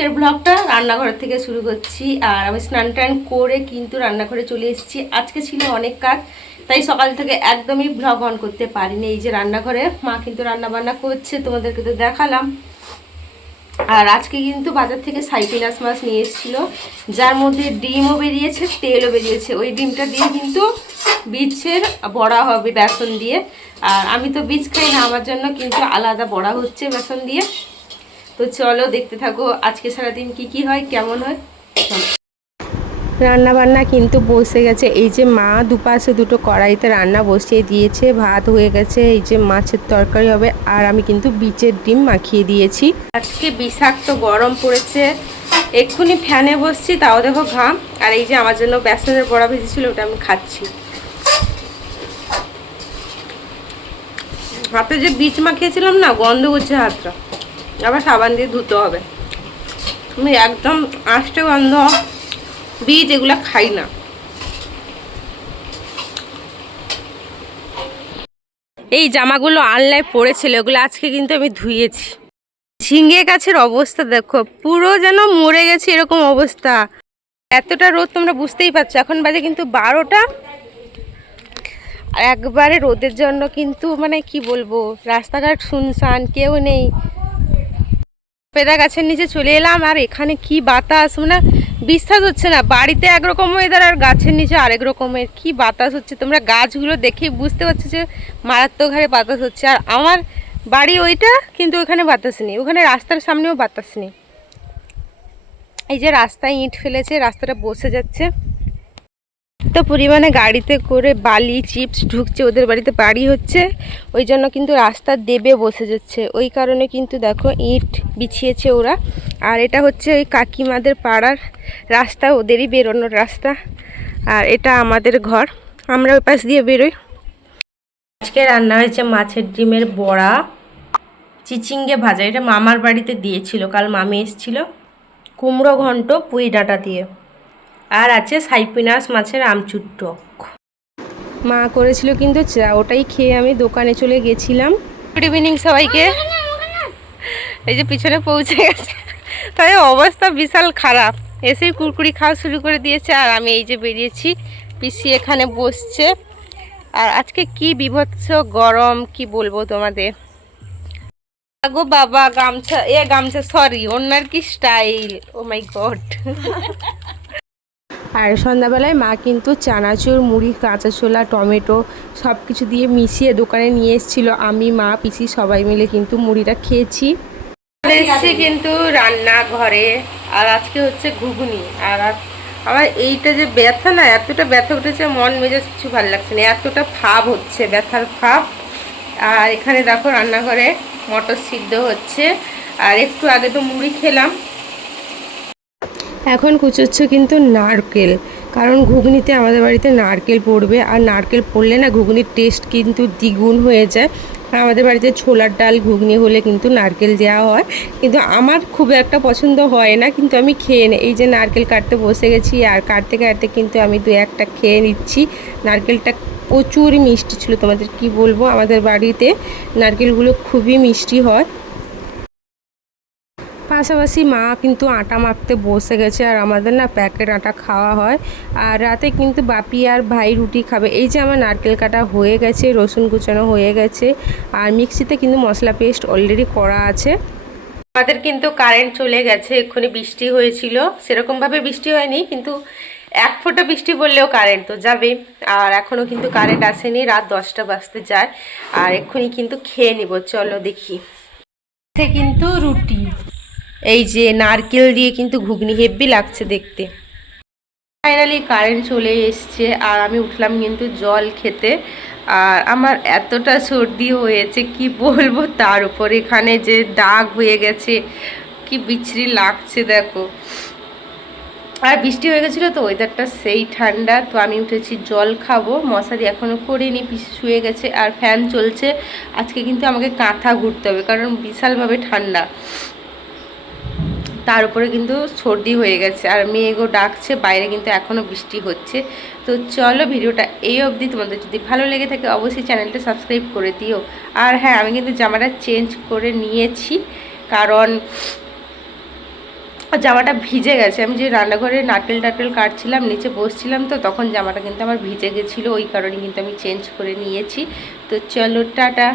আজকের ব্লগটা রান্নাঘর থেকে শুরু করছি। আর আমি স্নান টান করে কিন্তু রান্নাঘরে চলে এসেছি। আজকে ছিল অনেক কাজ, তাই সকাল থেকে একদমই ব্লগ অন করতে পারিনি। এই যে রান্নাঘরে মা কিন্তু রান্না বান্না করছে, তোমাদেরকে তো দেখালাম। আর আজকে কিন্তু বাজার থেকে সাইপিনাস মাছ নিয়ে এসেছিলো, যার মধ্যে ডিমও বেরিয়েছে, তেলও বেরিয়েছে। ওই ডিমটা দিয়ে কিন্তু বীজের বড়া হবে বেসন দিয়ে। আর আমি তো বীজ খাই না, আমার জন্য কিন্তু আলাদা বড়া হচ্ছে বেসন দিয়ে। তো চলো দেখতে থাকো আজকে সারাদিন কি হয়, কেমন হয়। রান্না বান্না কিন্তু বসে গেছে। এই যে মা দুপাশে দুটো কড়াইতে রান্না বসিয়ে দিয়েছে, ভাত হয়ে গেছে, এই যে মাছের তরকারি হবে। আর আমি কিন্তু বীজের ডিম মাখিয়ে দিয়েছি। আজকে বিষাক্ত গরম পড়েছে, এক্ষুনি ফ্যানে বসছি তাও দেখো ঘাম। আর এই যে আমার জন্য বেসনের বড়া ভেজেছিল, ওটা আমি খাচ্ছি। হাতে যে বীজ মাখিয়েছিলাম না, গন্ধ করছে হাতটা, আবার সাবান দিয়ে ধুতে হবে। আমি একদম আষ্টে গন্ধ বীজ এগুলা খাই না। এই জামাগুলো আনলায় পড়েছিল, ওগুলো আজকে কিন্তু আমি ধুয়েছি। ঝিঙে গাছের অবস্থা দেখো, পুরো যেন মরে গেছে এরকম অবস্থা। এতটা রোদ তোমরা বুঝতেই পারছো। এখন বাজে কিন্তু 12টা, আর একবারে রোদের জন্য কিন্তু মানে কি বলবো, রাস্তাঘাট শুনশান, কেউ নেই। পেঁদা গাছের নিচে চলে এলাম, আর এখানে কি বাতাস, মানে বিশ্বাস হচ্ছে না। বাড়িতে একরকম ওয়েদার আর গাছের নিচে আরেক রকমের কি বাতাস হচ্ছে। তোমরা গাছগুলো দেখে বুঝতে পারছো যে মারাত্মক হারে বাতাস হচ্ছে। আর আমার বাড়ি ওইটা, কিন্তু ওখানে বাতাস নেই, ওখানে রাস্তার সামনেও বাতাস নেই। এই যে রাস্তায় ইট ফেলেছে, রাস্তাটা বসে যাচ্ছে। তো পরিমাণে গাড়িতে করে বালি চিপস ঢুকছে, ওদের বাড়িতে বাড়ি হচ্ছে, ওই জন্য কিন্তু রাস্তা দেবে বসে যাচ্ছে। ওই কারণে কিন্তু দেখো ইট বিছিয়েছে ওরা। আর এটা হচ্ছে ওই কাকিমাদের পাড়ার রাস্তা, ওদেরই বেরোনোর রাস্তা। আর এটা আমাদের ঘর, আমরা ওই পাশ দিয়ে বেরোই। আজকে রান্না হয়েছে মাছের ডিমের বড়া, চিচিঙ্গে ভাজা, এটা মামার বাড়িতে দিয়েছিল, কাল মামি এসেছিল। কুমড়ো ঘন্ট পুঁই ডাঁটা দিয়ে। আর আছে সাইপিনাস মাছের আমচুর টক। মা করেছিল কিন্তু চা, ওটাই খেয়ে আমি দোকানে চলে গেছিলাম। গুড ইভিনিং সবাইকে। এই যে পিছনে পৌঁছে গেছে, তাই অবস্থা বিশাল খারাপ। এসেই কুরকুরি খাওয়া শুরু করে দিয়েছে, আর আমি এই যে বেরিয়েছি। পিসি এখানে বসছে। আর আজকে কি বিভৎস গরম, কি বলবো তোমাদের। গো বাবা, গামছা সরি, ওনার কি স্টাইল, ও মাই গড। আর সন্ধ্যাবেলায় মা কিন্তু চানাচুর, মুড়ি, কাঁচা ছোলা, টমেটো সব কিছু দিয়ে মিশিয়ে দোকানে নিয়ে এসেছিলো। আমি, মা, পিসি সবাই মিলে কিন্তু মুড়িটা খেয়েছি। এসেছি কিন্তু রান্নাঘরে, আর আজকে হচ্ছে ঘুগনি। আর আমার এইটা যে ব্যথা না, এতটা ব্যথা উঠেছে, মন মেজাজ কিছু ভালো লাগছে না, এতটা ভাব হচ্ছে, ব্যথার ভাব। আর এখানে দেখো রান্নাঘরে মটর সিদ্ধ হচ্ছে। আর একটু আগে তো মুড়ি খেলাম। এখন কুচোচ্ছে কিন্তু নারকেল, কারণ ঘুগনিতে আমাদের বাড়িতে নারকেল পড়বে। আর নারকেল পড়লে না ঘুগনির টেস্ট কিন্তু দ্বিগুণ হয়ে যায়। আমাদের বাড়িতে ছোলার ডাল ঘুগনি হলে কিন্তু নারকেল দেওয়া হয়, কিন্তু আমার খুব একটা পছন্দ হয় না, কিন্তু আমি খেয়ে নিই। এই যে নারকেল কাটতে বসে গেছি, আর কাটতে কাটতে কিন্তু আমি দু একটা খেয়ে নিচ্ছি। নারকেলটা প্রচুর মিষ্টি ছিল, তোমাদের কি বলবো, আমাদের বাড়িতে নারকেলগুলো খুবই মিষ্টি হয়। পাশাপাশি মা কিন্তু আটা মাখতে বসে গেছে, আর আমাদের না প্যাকেট আটা খাওয়া হয়। আর রাতে কিন্তু বাপি আর ভাই রুটি খাবে। এই যে আমার নারকেল কাটা হয়ে গেছে, রসুন কুচানো হয়ে গেছে, আর মিক্সিতে কিন্তু মশলা পেস্ট অলরেডি করা আছে। আমাদের কিন্তু কারেন্ট চলে গেছে, এক্ষুনি বৃষ্টি হয়েছিল, সেরকমভাবে বৃষ্টি হয়নি, কিন্তু এক ফোঁটা বৃষ্টি বললেও কারেন্ট তো যাবে। আর এখনও কিন্তু কারেন্ট আসেনি, রাত 10টা বাজতে যায়। আর এক্ষুনি কিন্তু খেয়ে নিব, চলো দেখি। কিন্তু রুটি, এই যে নারকেল দিয়ে কিন্তু ঘুগনি হেভি লাগছে দেখতে। ফাইনালি কারেন্ট চলে এসছে, আর আমি উঠলাম কিন্তু জল খেতে। আর আমার এতটা সর্দি হয়েছে কি বলবো, তার উপর এখানে যে দাগ হয়ে গেছে, কি বিচ্ছিরি লাগছে দেখো। আর বৃষ্টি হয়ে গেছিলো তো, ওয়েদারটা সেই ঠান্ডা। তো আমি উঠেছি জল খাবো, মশারি এখনও করিনি, পিছু শুয়ে গেছে, আর ফ্যান চলছে। আজকে কিন্তু আমাকে কাঁথা ঘুরতে হবে, কারণ বিশালভাবে ঠান্ডা। তার উপরে কিন্তু সর্দি হয়ে গেছে, আর মেয়েগো ডাকছে বাইরে, কিন্তু এখনও বৃষ্টি হচ্ছে। তো চলো ভিডিওটা এই অবধি। তোমাদের যদি ভালো লেগে থাকে অবশ্যই চ্যানেলটা সাবস্ক্রাইব করে দিও। আর হ্যাঁ, আমি কিন্তু জামাটা চেঞ্জ করে নিয়েছি, কারণ আর জামাটা ভিজে গেছে, আমি যে রান্নাঘরে নারকেল টারকেল কাটছিলাম নিচে বসছিলাম, তো তখন জামাটা কিন্তু আমার ভিজে গেছিলো, ওই কারণে কিন্তু আমি চেঞ্জ করে নিয়েছি। তো চলো টাটা।